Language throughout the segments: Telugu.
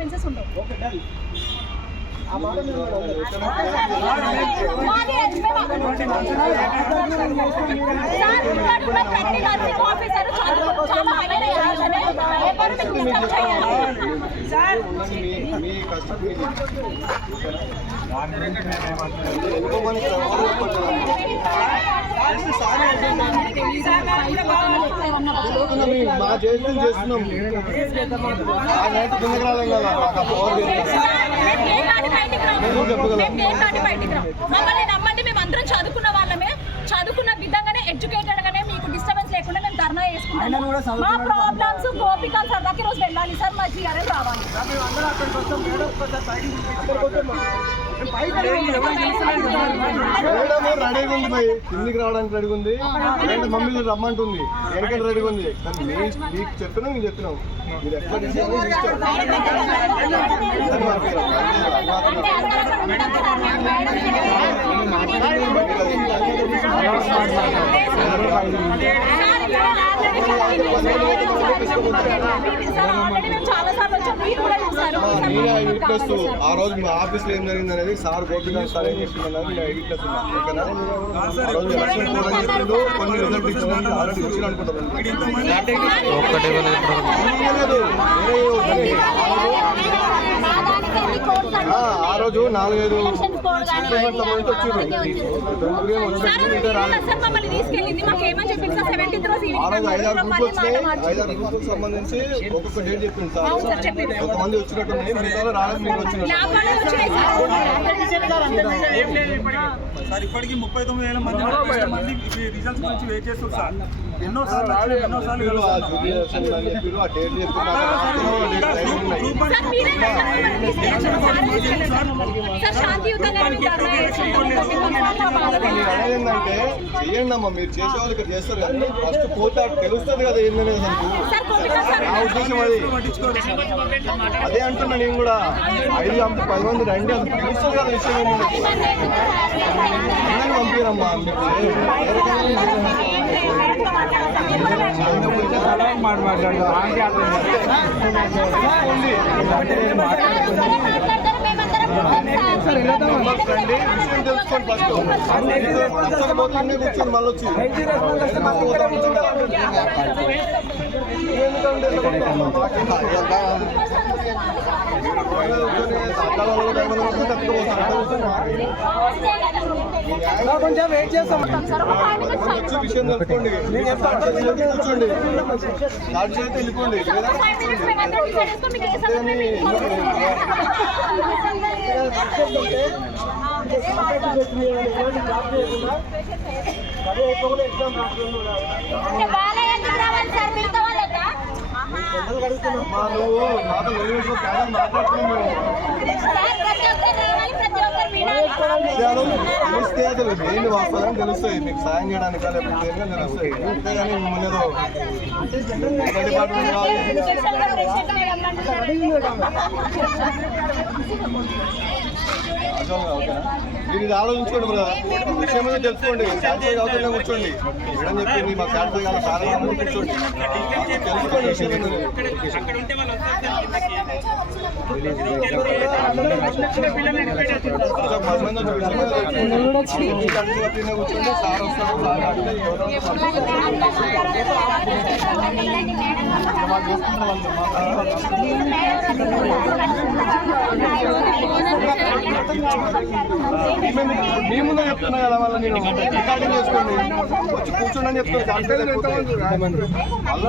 డిస్టర్బెన్సెస్ ఉండవు. మాది సార్ మా చేతులు చేస్తున్నాం ఆ నైట్ కిందకి రాలేం కదా పవర్ మేము మమ్మల్ని నమ్మండి మేము అందరం చదువుకున్న వాళ్ళమే చదువుకున్న విధంగానే ఎడ్యుకేటెడ్ గానే మీకు డిస్టర్బెన్స్ లేకుండా మేము ధర్నా చేసుకుంటాము మా ప్రాబ్లమ్స్ గోపికా సభకి రోజు వెళ్ళాలి సార్ మా జీఆర్ఎం రావాలి రెడీగా ఉంది భయ్ కిందికి రావడానికి రెడీగా ఉంది. అంటే మమ్మీ రమ్మంటుంది. వెనకటి రెడీగా ఉంది. కానీ మీకు చెప్పినా మేము చెప్పినాం. మీరు ఎట్లా మేము నేనే విట్నెస్ ఆ రోజు మా ఆఫీస్లో ఏం జరిగింది అనేది సార్ గోపినాథ్ సార్ ఏం చెప్తున్నారు నేను విట్నెస్ ఉన్నా ఓకేనా ఆ రోజు ఎలక్షన్ కోడ్ అని చెప్పిండు కొన్ని రిజల్ట్ ఇచ్చినాను ఆల్రెడీ ఇచ్చిన అనుకుంటాను ఒక్కటే లేదు. రోజు నాలుగైదు సంబంధించి ఒక్కొక్క డేట్ చెప్పింది సార్. కొంతమంది వచ్చినట్టున్నాయి మిగతా రాలేదు మీరు వచ్చినట్టు సార్ ఇప్పటికీ ముప్పై తొమ్మిది వేల మంది మంది రిజల్ట్స్ గురించి వెయిట్ చేస్తారు సార్ ఎన్నో సార్లు ఎన్నో సార్లు చెప్పిర్రు, సార్ ఏంటంటే చెయ్యండి అమ్మా మీరు చేసే వాళ్ళు ఇక్కడ చేస్తారు కదా ఫస్ట్ పోతే తెలుస్తుంది కదా ఏందనేది నా ఉద్దేశం అది అదే అంటున్నా నేను కూడా ఐదు అంత పది మంది రండి అది తెలుస్తుంది కదా విషయం ఏంటంటే అందరిని పంపిరమ్మా మెంబర్స్ రండి విషయం తెలుసుకోండి ఫస్ట్ నచ్చకపోతే కూర్చొని మళ్ళీ వచ్చి కొంచెం వెయిట్ చేస్తాం. ఎగ్జామ్ మా నువ్వు మాతో తెలిస్తే అసలు దేని వాస్తవం తెలుస్తాయి మీకు సాయం చేయడానికి లేకపోతే తెలుస్తాయి అంతేగాని డిపార్ట్మెంట్ కావాలి మీరు ఇది ఆలోచించుకోండి బ్రదర్. విషయం మీద తెలుసుకోండి. సాటిస్ఫై అవుతుందా కూర్చోండి. మేడం చెప్పింది మా సాటిస్ఫై కావాలి కూర్చోండి. తెలుసుకోండి విషయం కూర్చోండి సార్ వస్తారు సార్ అంటే ఎవరో ఒకరు మాకు చేసుకున్న వాళ్ళు మాట్లాడాలి. మేము మీ ముందే చెప్తున్నా కదా వాళ్ళ నేను రికార్డింగ్ చేసుకోండి వచ్చి కూర్చోండి అని చెప్తాను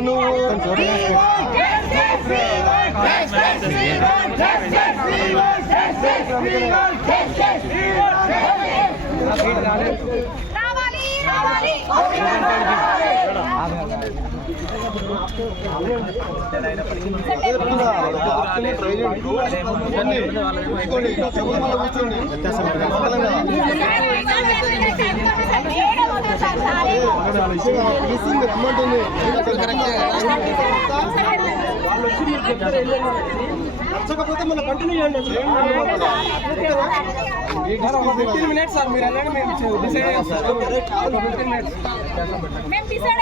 నువ్వు చెప్తున్నా వాళ్ళ వాళ్ళు వచ్చి మీరు చెప్తారు నచ్చకపోతే మళ్ళీ కంటిన్యూ చేయండి ఫిఫ్టీన్ మినిట్స్ సార్ మీరు వెళ్ళండి మేము డిసైడ్ చేస్తాం. మినిట్స్ మేము డిసైడ్